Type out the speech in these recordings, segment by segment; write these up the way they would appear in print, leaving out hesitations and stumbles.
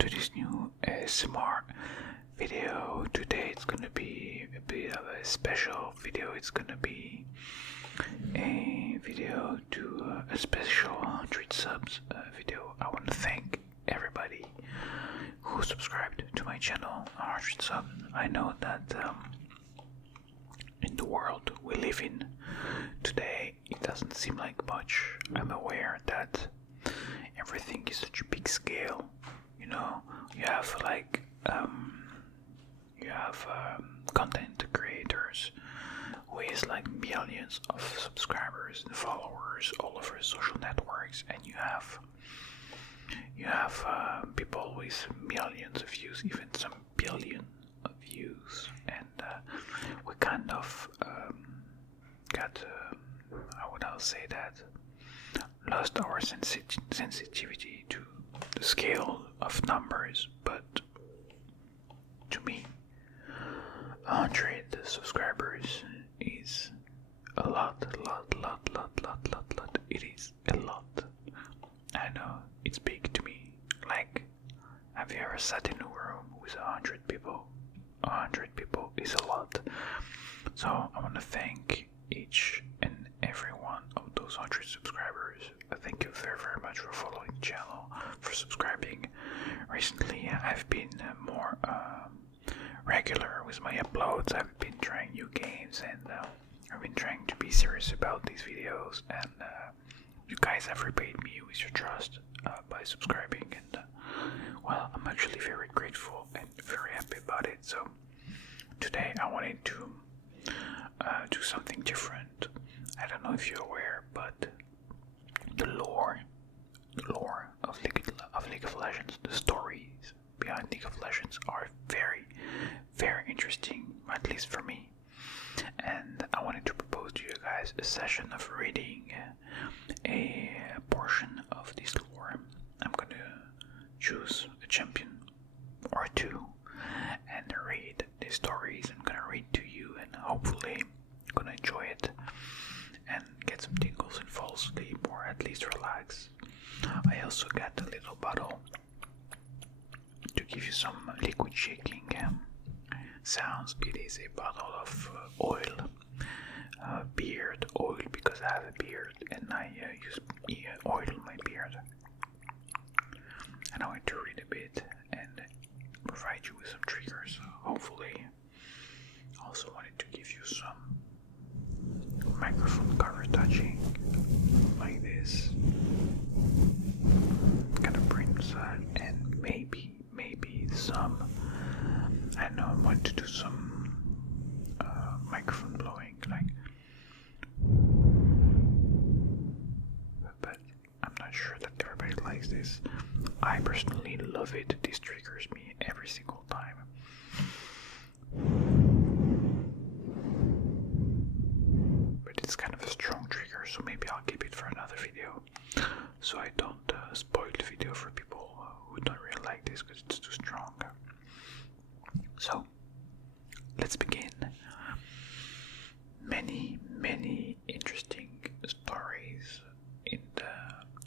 to this new ASMR video. Today it's gonna be a bit of a special video. It's gonna be a video to a special 100 subs video. I want to thank everybody who subscribed to my channel. 100 subs. I know that in the world we live in today, it doesn't seem like much. I'm aware that everything is such a big scale. You know, you have content creators with like millions of subscribers and followers all over social networks, and you have people with millions of views, even some billion of views, and we kind of got how would I say that, lost our sensitivity to the scale of numbers. But to me, 100 subscribers is a lot. It is a lot. I know it's big to me. Like, have you ever sat in a room with 100 people? 100 people is a lot. So I want to thank each and every one of those 100 subscribers. Thank you very, very much for following the channel, for subscribing. Recently, I've been more regular with my uploads. I've been trying new games, and I've been trying to be serious about these videos, and you guys have repaid me with your trust by subscribing, and well, I'm actually very grateful and very happy about it. So today I wanted to do something different. I don't know if you're aware, but the lore of League of Legends, the stories behind League of Legends are very, very interesting, at least for me. And I wanted to propose to you guys a session of reading a portion of this lore. I'm gonna choose a champion or two and read the stories. I'm gonna read to you, and hopefully you're gonna enjoy it and get some tingles and fall asleep, or at least relax. I also got a little bottle to give you some liquid shaking sounds. It is a bottle of oil, beard oil, because I have a beard and I use oil on my beard. And I want to read a bit and provide you with some triggers. Hopefully, also wanted to give you some microphone cover touching like this, kind of brings and maybe some, I know I want to do some microphone blowing, like, but I'm not sure that everybody likes this. I personally love it. This triggers me every single time. But it's kind of a strong trigger, so maybe I'll keep it for another video, so I don't spoil the video for people who don't really like this because it's too strong. So let's begin. Many interesting stories in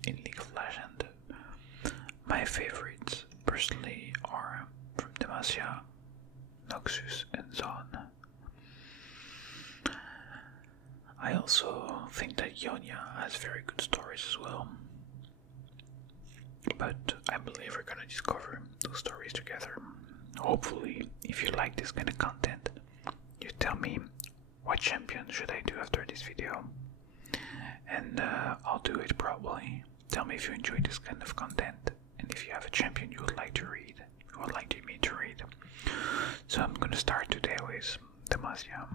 League of Legends. My favorites personally are from Demacia, Noxus, and Zon. I also think that Ionia has very good stories as well. But I believe we're gonna discover those stories together. Hopefully, if you like this kind of content, you tell me what champion should I do after this video, and I'll do it probably. Tell me if you enjoy this kind of content, and if you have a champion you would like to read, you would like me to read. So I'm gonna start today with Demacia.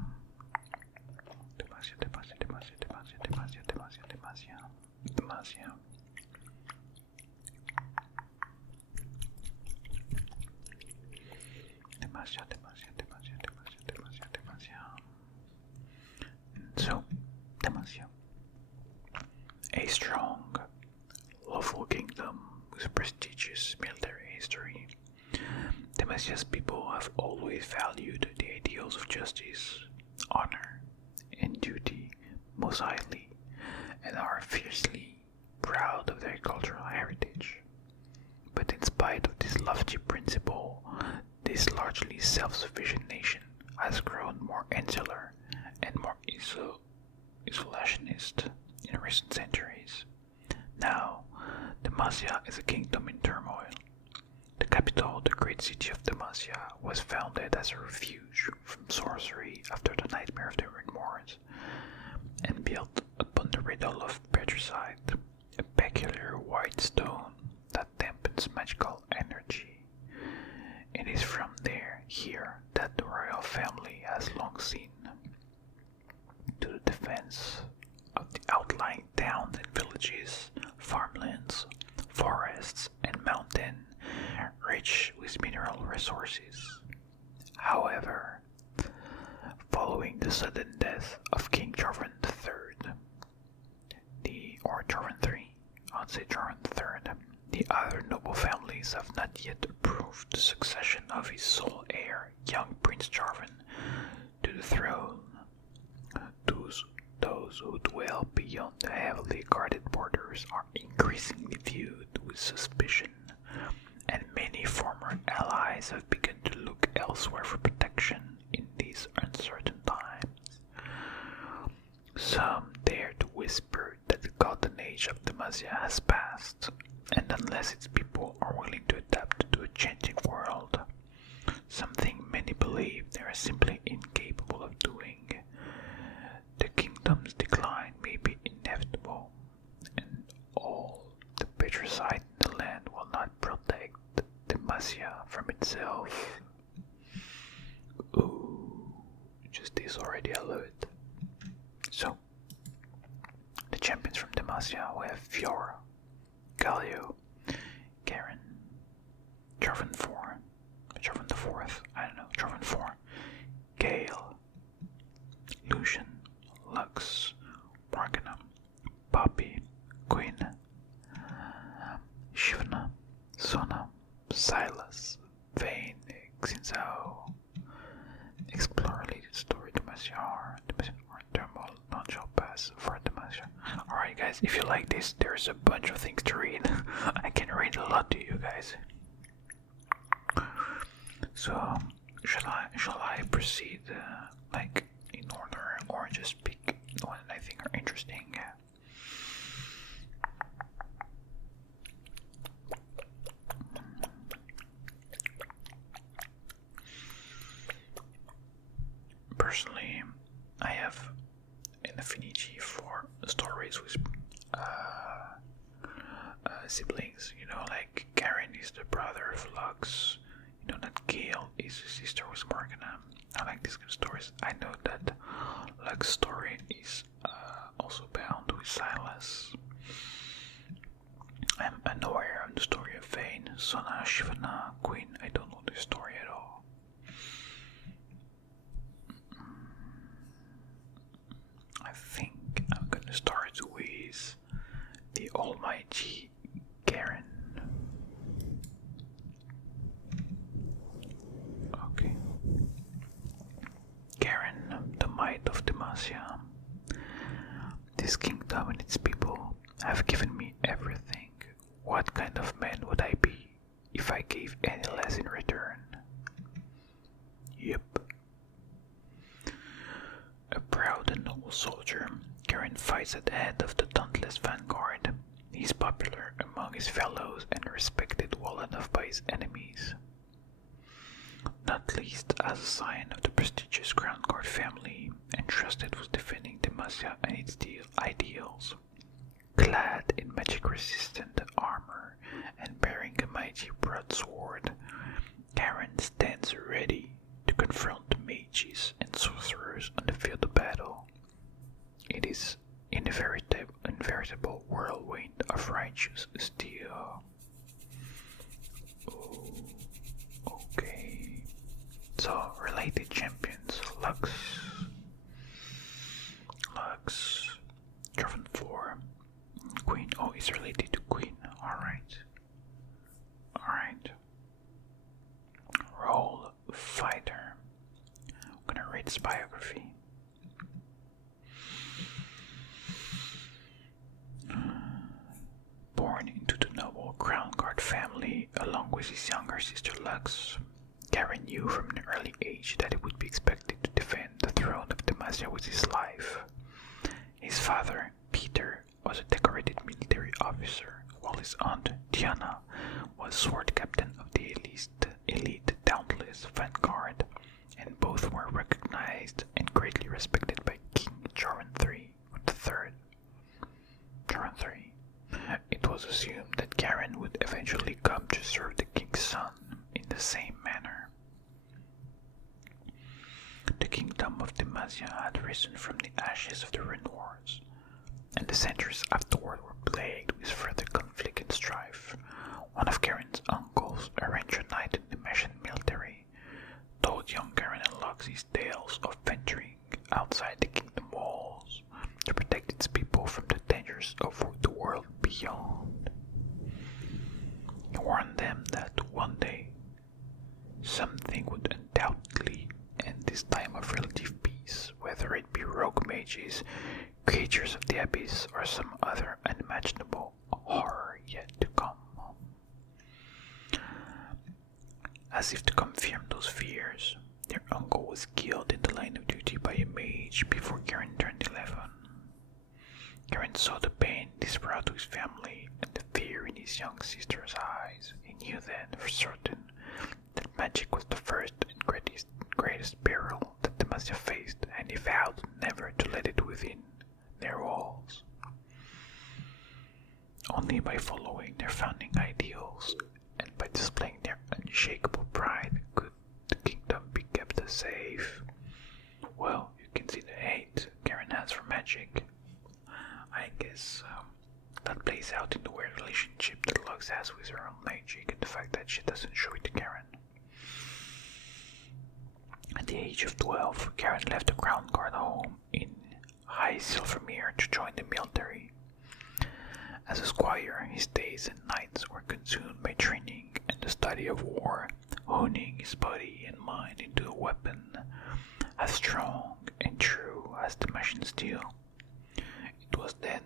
So, Demacia. A strong, lawful kingdom with prestigious military history. Demacia's people have always valued the ideals of justice, honor, and duty most highly, and are fiercely proud of their cultural heritage. But in spite of this lofty self-sufficient nation has grown more insular and more isolationist in recent centuries. Now, Demacia is a kingdom in turmoil. The capital, the great city of Demacia, was founded as a refuge from sorcery after the nightmare of the Ruined Moors, and built upon the riddle of Patricide, a peculiar white stone that dampens magical energy. It is from here that the royal family has long seen to the defense of the outlying towns and villages, farmlands, forests, and mountain rich with mineral resources. However, following the sudden death of King Jorvan III, Jorvan III, I'd say Jorvan III, the other noble families have not yet approved the succession of his sole heir, young Prince Jorvan, to the throne. Those who dwell beyond the heavily guarded borders are increasingly viewed with suspicion, and many former allies have begun to look elsewhere for protection in these uncertain times. Some dare to whisper that the golden age of Demacia has passed, and unless its people are willing to adapt to a changing world, something many believe they are simply incapable of doing, the kingdom's decline may be inevitable, and all the patricide in the land will not protect Demacia from itself. Ooh, just this already alert. So, the champions from Demacia, we have Fiora, Galio, Garen, Jorvan IV, Jorvan IV, Gale, Lucian, Lux, Morgana, Poppy, Queen, Shivana, Sona, Silas, Vayne, Xinzao. Explore related story Demacia, Thermal, non-shall pass for Demacia. Alright guys, if you like this, there's a bunch of things to read. I can read a lot to you guys. So, shall I proceed like in order, or just pick the one that I think are interesting? Personally, I have an affinity for stories with siblings. You know, like Garen is the brother of Lux. You know that Gale is his sister with Morgana. I like these kind of stories. I know that Lux's story is also bound with Silas. I'm unaware of the story of Vayne, Sona, Shivana, Queen. I don't know the story at all. I think I'm gonna start with the almighty Garen. Okay. Garen, the might of Demacia. This kingdom and its people have given me everything. What kind of man would I be if I gave any less in return? Yep. A proud and noble soldier, Garen fights at the head of the dauntless vanguard. He is popular among his fellows and respected well enough by his enemies, not least as a sign of the prestigious Crown Guard family entrusted with defending Demacia and its ideals. Clad in magic-resistant armor and bearing a mighty broadsword, Garen stands ready to confront the mages and sorcerers on the field of battle. It is a veritable whirlwind of righteous steel. Ooh, okay. So, related champions: Lux, Jorvan IV, Queen. Oh, he's related to Queen. Alright. Role fighter. I'm gonna read his biography. Born into the noble Crown Guard family along with his younger sister Lux, Karen knew from an early age that he would be expected to defend the throne of Demacia with his life. His father, Peter, was a decorated military officer, while his aunt, Diana, was sword captain of the elite Dauntless Vanguard, and both were recognized and greatly respected by King Joran III. It was assumed that Karen would eventually come to serve the king's son in the same manner. The kingdom of Demacia had risen from the ashes of the Rune Wars, and the centuries afterward were plagued with further conflict and strife. One of Karen's uncles, a ranger knight in the Messian military, told young Karen and Lux these tales of venturing outside the kingdom walls to protect its people from the dangers of the world beyond. He warned them that one day something would undoubtedly end this time of relative peace, whether it be rogue mages, creatures of the abyss, or some other unimaginable horror yet to come. As if to confirm those fears, their uncle was killed in the line of duty by a mage before Karen turned 11. Karen saw the pain this brought to his family and the fear in his young sister's eyes. He knew then for certain that magic was the first and greatest peril that Demacia faced, and he vowed never to let it within their walls. Only by following their founding ideals and by displaying their unshakable pride could the kingdom be kept safe. Well, you can see the hate Karen has for magic. I guess that plays out in the weird relationship that Lux has with her own magic and the fact that she doesn't show it to Karen. At the age of 12, Karen left the Crown Guard home in High Silvermere to join the military. As a squire, his days and nights were consumed by training and the study of war, honing his body and mind into a weapon as strong and true as the Messian steel. It was then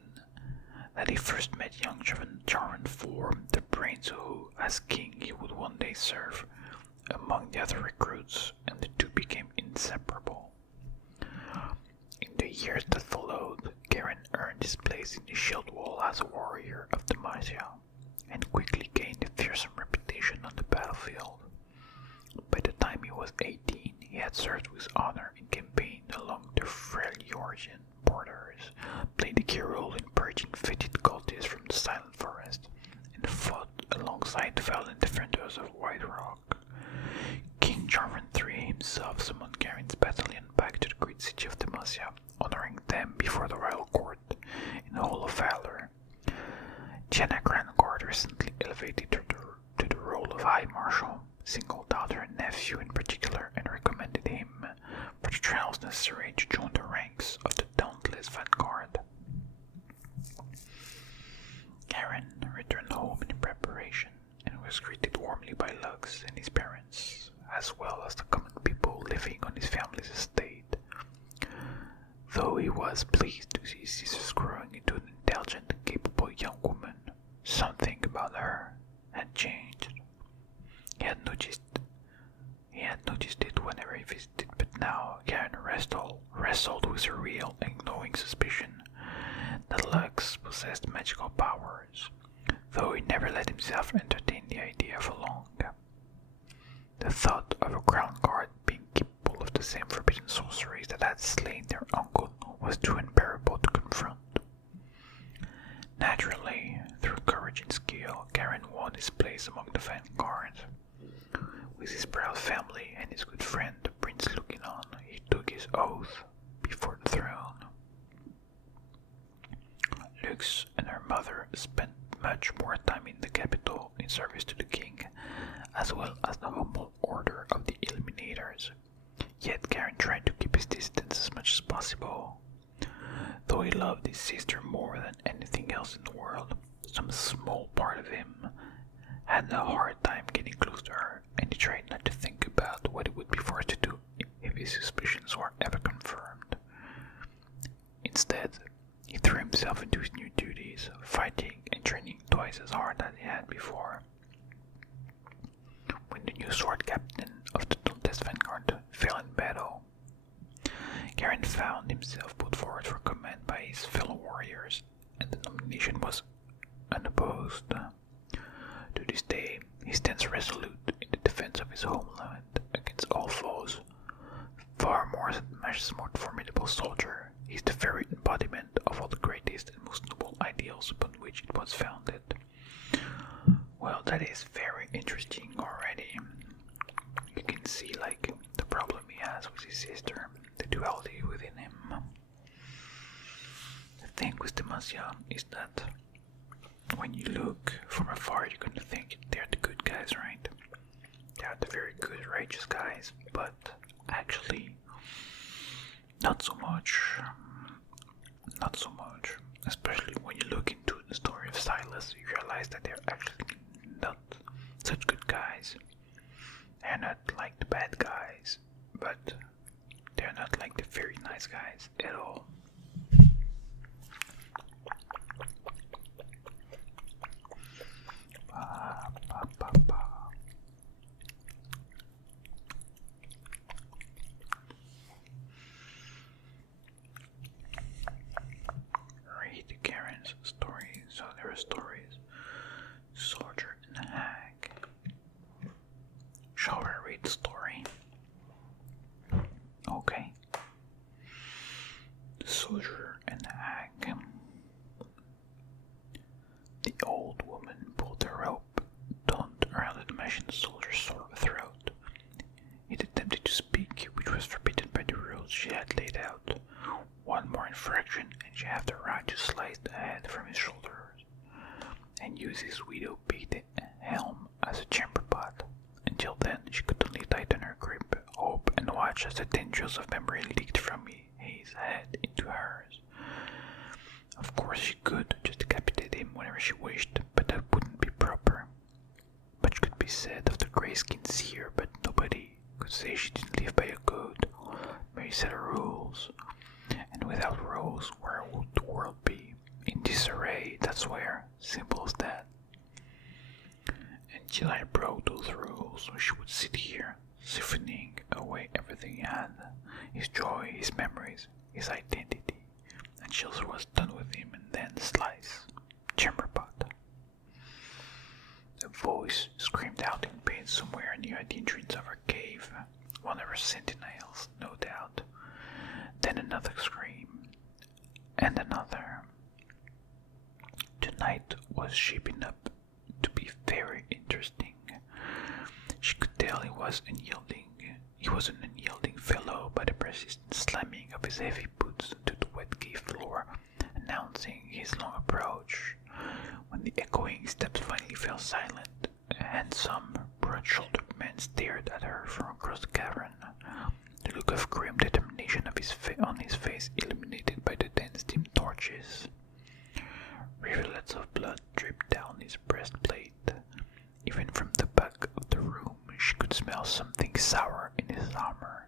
that he first met young Joran IV, the prince who, as king, he would one day serve among the other recruits, and the two became inseparable. In the years that followed, Karen earned his place in the Shield Wall as a warrior of Demacia, and quickly gained a fearsome reputation on the battlefield. By the time he was 18, he had served with honor and campaigned along the Freljordian borders, played a key role in purging fetid cultists from the Silent Forest, and fought alongside the valiant defenders of White Rock. King Joran III himself summoned Karen's battalion back to the great city of Demacia, honoring them before the royal court in the Hall of Valor. Diana Grandguard recently elevated her to the role of High Marshal, singled out her nephew in particular, and recommended him for the trials necessary to join the ranks of the Dauntless Vanguard. Karen returned home in preparation and was greeted warmly by Lux and his parents, as well as the common people living on his family's estate. Though he was pleased to see his sisters growing into an intelligent and capable young woman, something about her had changed. He had noticed it whenever he visited, but now Karen wrestled with a real and gnawing suspicion that Lux possessed magical powers, though he never let himself entertain the idea for long. The thought of a Crown Guard being capable of the same forbidden sorceries that had slain their uncle was too unbearable to confront. Naturally, through courage and skill, Karen won his place among the vanguard. With his proud family and his good friend, Prince Lukinon, he took his oath before the throne. Lux and her mother spent much more time in the capital in service to the king, as well as the humble order of the Illuminators. Yet Karen tried to keep his distance as much as possible. Though he loved his sister more than anything else in the world, some small part of him had a hard time getting close to her, and he tried not to think about what he would be forced to do if his suspicions were ever confirmed. Instead, he threw himself into his new duties, fighting and training twice as hard as he had before. When the new sword captain of fell in battle. Garen found himself put forward for command by his fellow warriors, and the nomination was unopposed. To this day, he stands resolute in the defense of his homeland against all foes. Far more than Mesh's more formidable soldier, he is the very embodiment of all the greatest and most noble ideals upon which it was founded. Well, that is very interesting already. You can see, like, the problem he has with his sister, the duality within him. The thing with Demacia is that when you look from afar, you're gonna think they're the good guys, right? They're the very good, righteous guys, but actually, not so much. Not so much. Especially when you look into the story of Silas, you realize that they're actually not such good guys. They're not like the bad guys, but they're not like the very nice guys at all. Read Garen's story. So there are stories. Soldier and Hag. Shall I read the story? Okay. The soldier and the hag. The old woman pulled the rope taut around the Dalmatian soldier's throat. It attempted to speak, which was forbidden by the rules she had laid out. One more infraction, and she had the right to slice the head from his shoulders, and use his widow-beaked helm as a chamber pot. Until then, she could only tighten her grip, hope, and watch as the tendrils of memory leaked from his head into hers. Of course, she could just decapitate him whenever she wished, but that wouldn't be proper. Much could be said of the grey-skinned seer, but nobody could say she didn't live by a code, by a set of rules. And without rules, where would the world be? In disarray, that's where. Simple as that. Until I broke those rules, she would sit here, siphoning away everything he had, his joy, his memories, his identity, until she was done with him, and then slice. Chamber pot. A voice screamed out in pain somewhere near the entrance of her cave, one of her sentinels, no doubt. Then another scream, and another. Tonight was shaping up to be very interesting. She could tell he was unyielding. He was an unyielding fellow by the persistent slamming of his heavy boots to the wet cave floor, announcing his long approach. When the echoing steps finally fell silent, a handsome, broad-shouldered man stared at her from across the cavern, the look of grim determination of on his face illuminated by the dense dim torches. Rivulets of blood dripped down his breastplate. Even from the back of the room, she could smell something sour in his armor,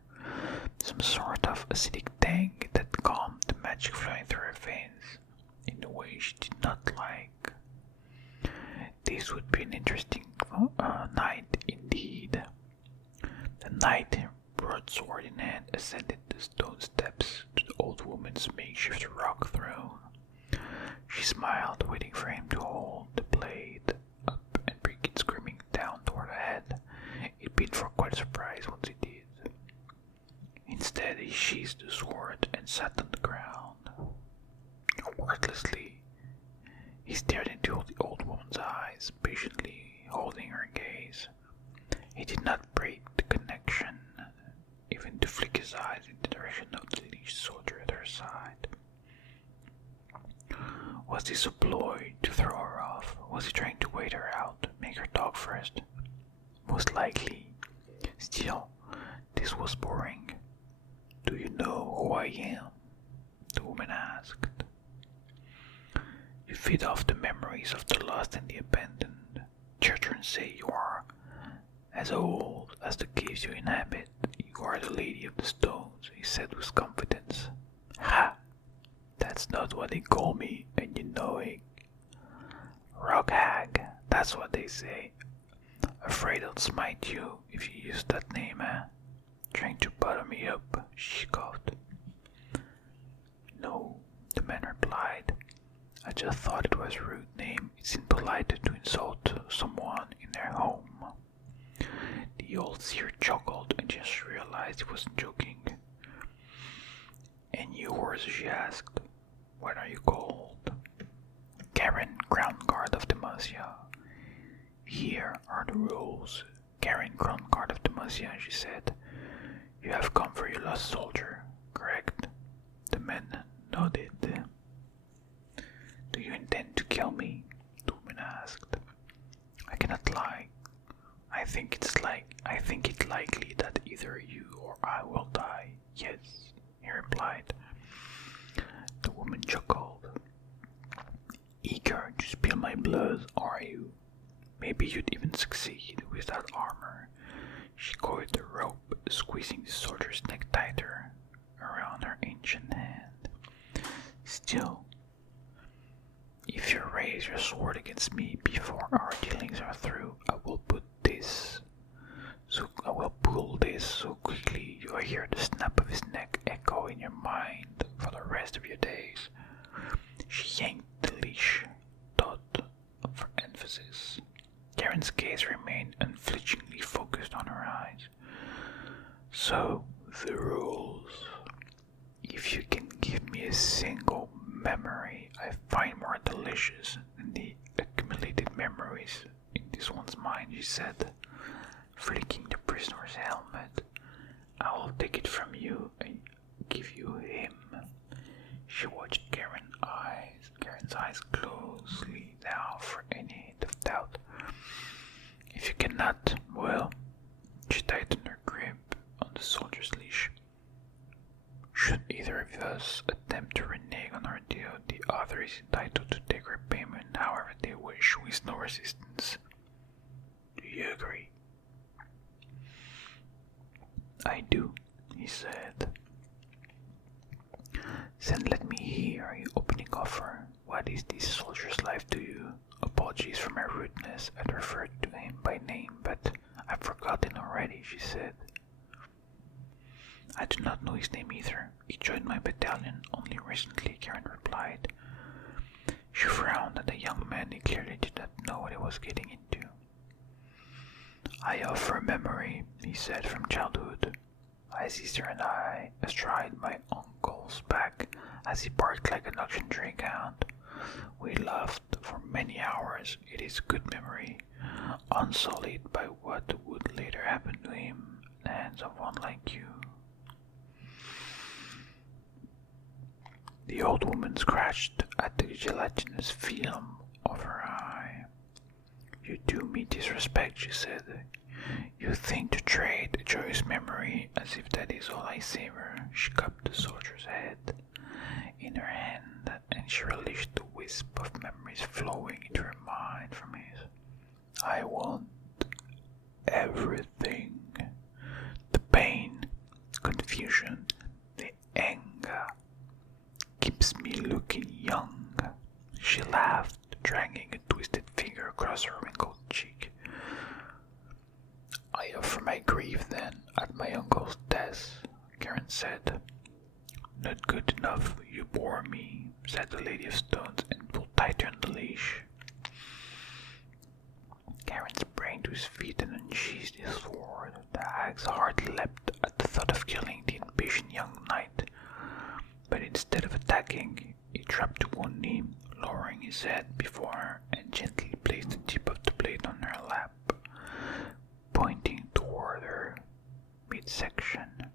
some sort of acidic tang that calmed the magic flowing through her veins in a way she did not like. This would be an interesting night indeed. The knight, broadsword in hand, ascended the stone steps to the old woman's makeshift rock throne. She smiled, waiting for him to hold the blade up and bring it screaming down toward her head. He'd been for quite a surprise once he did. Instead, he sheathed the sword and sat on the ground. Wordlessly, he stared into the old woman's eyes, patiently holding her gaze. He did not break the connection, even to flick his eyes in the direction of the leashed soldier at her side. Was this a ploy to throw her off? Was he trying to wait her out, make her talk first? Most likely. Still, this was boring. "Do you know who I am?" the woman asked. "You feed off the memories of the lost and the abandoned. Children say you are as old as the caves you inhabit. You are the Lady of the Stones," he said with confidence. "Ha! That's not what they call me, and you know it. Rock hag, that's what they say. Afraid I'll smite you if you use that name, eh? Trying to butter me up, she scoffed. No, the man replied. I just thought it was a rude name. It's impolite to insult someone in their home. The old seer chuckled and just realized he wasn't joking. And yours, she asked. What are you called? Karen, Crown Guard of Demacia. Here are the rules. Karen, Crown Guard of Demacia, she said. You have come for your lost soldier, correct? The man nodded. Do you intend to kill me? The woman asked. I cannot lie. I think it likely that either you or I will die. Yes, he replied. The woman chuckled. Eager to spill my blood, are you? Maybe you'd even succeed with that armor. She coiled the rope, squeezing the soldier's neck tighter around her ancient hand. Still, if you raise your sword against me before our dealings are through, I will pull this so quickly you will hear the snap of his neck echo in your mind for the rest of your days. She yanked the leash, taut for emphasis. Karen's gaze remained unflinchingly focused on her eyes. So, the rules. If you can give me a single memory I find more delicious than the accumulated memories in this one's mind, she said, flicking the prisoner's helmet, I will take it from you and give you him. She watched Karen's eyes closely now for any hint of doubt. If you cannot, well, she tightened her grip on the soldier's leash. Should either of us attempt to renege on our deal, the other is entitled to take repayment however they wish, with no resistance. Do you agree? I do, he said. Then let me hear your opening offer. What is this soldier's life to you? Apologies for my rudeness. I'd referred to him by name, but I've forgotten already, she said. I do not know his name either. He joined my battalion only recently, Karen replied. She frowned at the young man. He clearly did not know what he was getting into. I offer a memory, he said, from childhood. My sister and I astride my uncle's back as he barked like an auction hound. We laughed for many hours. It is a good memory, unsullied by what would later happen to him in the hands of one like you. The old woman scratched at the gelatinous film of her eye. You do me disrespect, she said. You think to trade a joyous memory as if that is all I savor. She cupped the soldier's head in her hand, and she relished the wisp of memories flowing into her mind from his. I want everything. The pain, confusion, the anger keeps me looking young. She laughed, dragging a twisted finger across her wrinkled cheek. I offer my grief then at my uncle's death, Karen said. Not good enough, you bore me, said the Lady of Stones, and pulled tighter on the leash. Karen sprang to his feet and unsheathed his sword. The hag's heart leapt at the thought of killing the impatient young knight, but instead of attacking, he dropped to one knee, lowering his head before her, and gently placed the tip of the blade on her lap, pointing toward her midsection.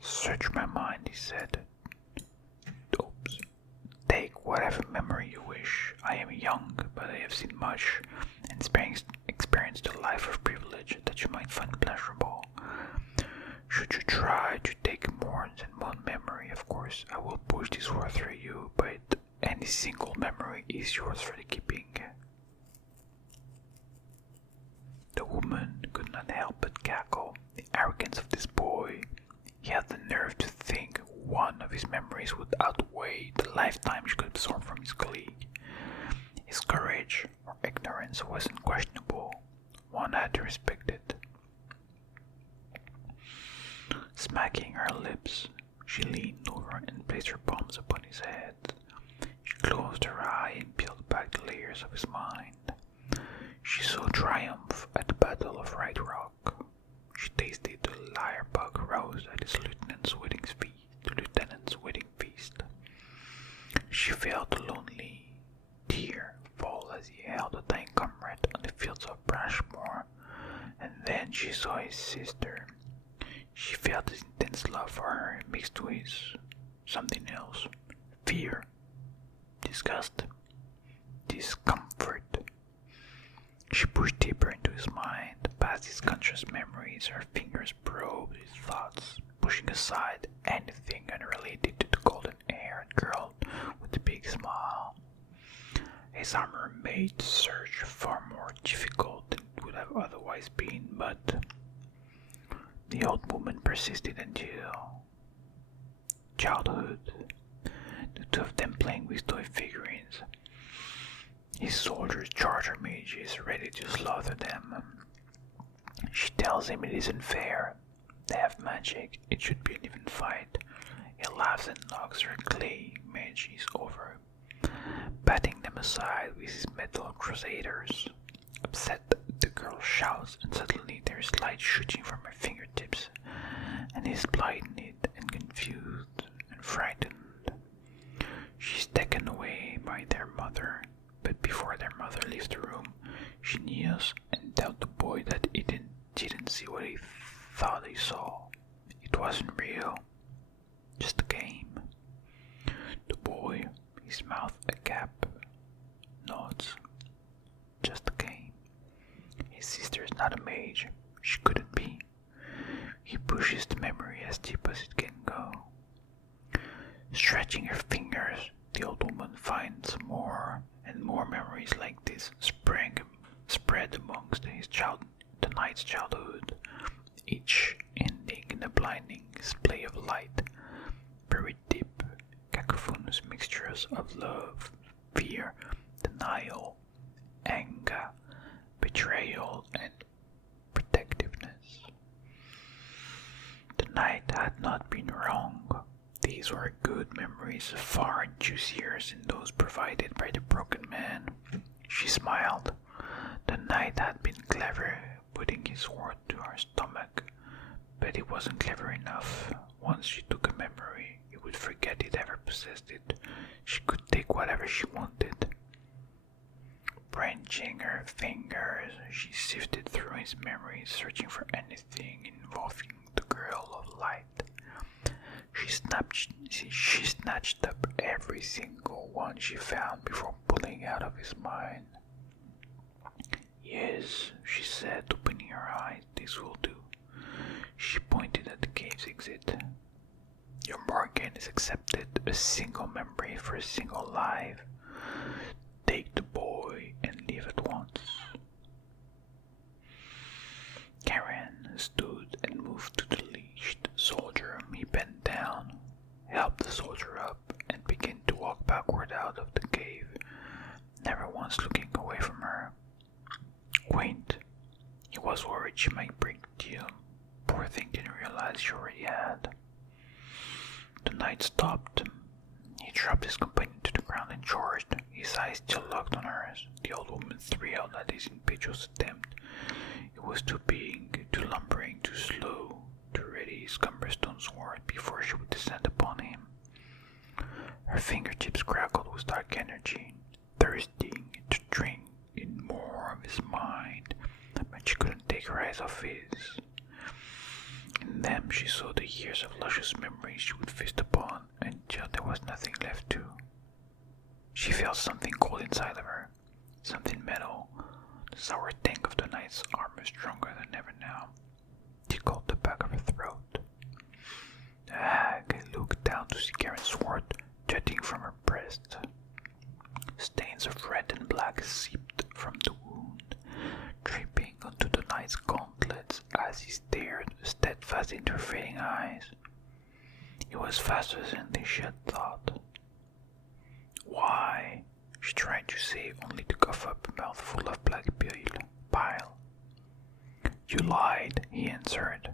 Search my mind, he said. Oops. Take whatever memory you wish. I am young, but I have seen much, and experienced a life of privilege that you might find pleasurable. Should you try to take more than one memory, of course, I will push this word through you, but any single memory is yours for the keeping. The woman could not help but cackle. The arrogance of this boy. He had the nerve to think one of his memories would outweigh the lifetime she could absorb from his colleague. His courage or ignorance was unquestionable. One had to respect it. years of his mind. She saw triumph at the Battle of Right Rock. She tasted the lyrebug rose at his lieutenant's wedding feast. She felt a lonely tear fall as he held a dying comrade on the fields of Brashmore, and then she saw his sister. She felt his intense love for her mixed with something else. Fear, disgust, discomfort. She pushed deeper into his mind, past his conscious memories. Her fingers probed his thoughts, pushing aside anything unrelated to the golden-haired girl with the big smile. His armor made the search far more difficult than it would have otherwise been, but the old woman persisted until childhood, the two of them playing with toy figurines. His soldiers charger mages ready to slaughter them. She tells him it isn't fair. They have magic, it should be an even fight. He laughs and knocks her clay mages over, batting them aside with his metal crusaders. Upset, the girl shouts, and suddenly there is light shooting from her fingertips, and he is blinded and confused and frightened. She's taken away by their mother, but before their mother leaves the room, she kneels and tells the boy that he didn't see what he thought he saw. It wasn't real, just a game. The boy, his mouth agape, nods. Just a game. His sister is not a mage. She couldn't be. He pushes the memory as deep as it can go. Stretching her fingers, the old woman finds more and more memories like this spread amongst the knight's childhood, each ending in a blinding display of light, buried deep, cacophonous mixtures of love, fear, denial, anger, betrayal, and protectiveness. The knight had not been wrong. These were good memories, far juicier than those provided by the broken man. She smiled. The knight had been clever, putting his sword to her stomach, but he wasn't clever enough. Once she took a memory, he would forget he'd ever possessed it. She could take whatever she wanted. Branching her fingers, she sifted through his memories, searching for anything involving the girl of light. She snatched up every single one she found before pulling out of his mind. Yes, she said, opening her eyes, this will do. She pointed at the cave's exit. Your bargain is accepted, a single memory for a single life. Take the boy and leave at once. Karen stood and moved to the leashed soldier. He bent down, helped the soldier up, and began to walk backward out of the cave, never once looking away from her. Quaint. He was worried she might break the deal. Poor thing didn't realize she already had. The knight stopped. He dropped his companion to the ground and charged, his eyes still locked on hers. The old woman thrilled at his impetuous attempt. It was too big, too lumbering, too slow to ready his cumbersome sword before she would descend upon him. Her fingertips crackled with dark energy, thirsting to drink in more of his mind, but she couldn't take her eyes off his. In them she saw the years of luscious memories she would feast upon until there was nothing left to. She felt something cold inside of her, something metal. The sour tang of the knight's armor, stronger than ever now, tickled the back of her throat. The hag looked down to see Karen's sword jutting from her breast. Stains of red and black seeped from the wound, dripping onto the knight's gauntlets as he stared steadfast into her fading eyes. It was faster than she had thought. Why? She tried to say, only to cough up a mouthful of black bile. You lied, he answered.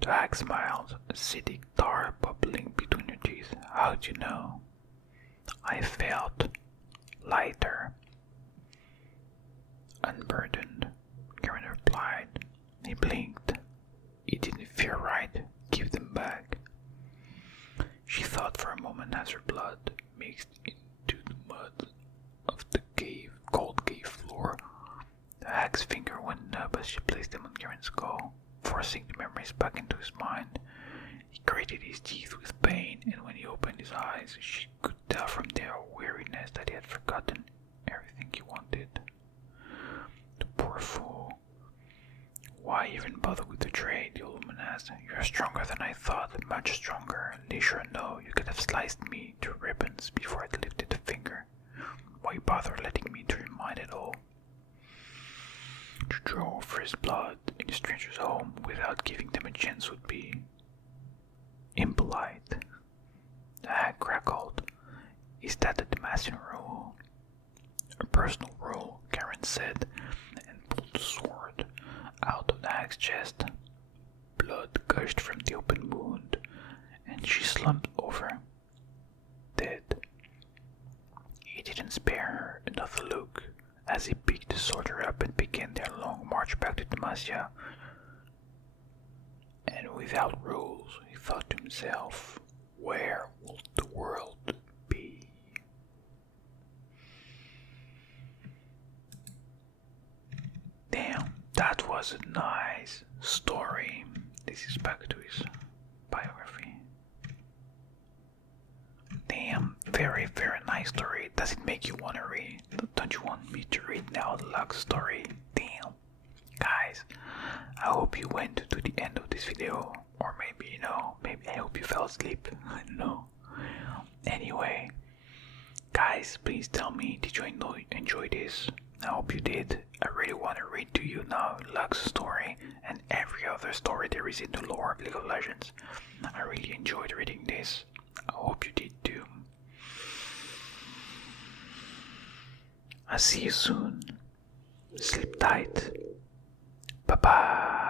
The hag smiled, acidic tar bubbling between her teeth. How'd you know? I felt lighter, unburdened, Karen replied. He blinked. It didn't feel right. Give them back. She thought for a moment as her blood mixed into the mud of the cold cave floor. The hag's finger went up as she placed them on Karen's skull, forcing the memories back into his mind. He gritted his teeth with pain, and when he opened his eyes, she could tell from their weariness that he had forgotten everything he wanted. The poor fool. Why even bother with the trade? The old woman asked. You're stronger than I thought, much stronger. They sure know you could have sliced me to ribbons before I'd lifted a finger. Why bother letting me into your mind at all? To draw for his blood in a stranger's home without giving them a chance would be impolite. The hag crackled. Is that the Damascene rule? A personal rule, Karen said, and pulled the sword out of the hag's chest. Blood gushed from the open wound, and she slumped over, dead. He didn't spare her another look as he picked the soldier up and began their long march back to Demacia. And without rules, he thought to himself, where will the world be? Damn, that was a nice story. This is back to his biography. Damn, very, very nice story. Does it make you want to read? Don't you want me to read now the Lux story? Damn. Guys, I hope you went to the end of this video. Or maybe, maybe I hope you fell asleep. I don't know. Anyway, guys, please tell me, did you enjoy this? I hope you did. I really want to read to you now Lux's story and every other story there is in the lore of League of Legends. I really enjoyed reading this. I hope you did too. I'll see you soon. Sleep tight. Bye bye.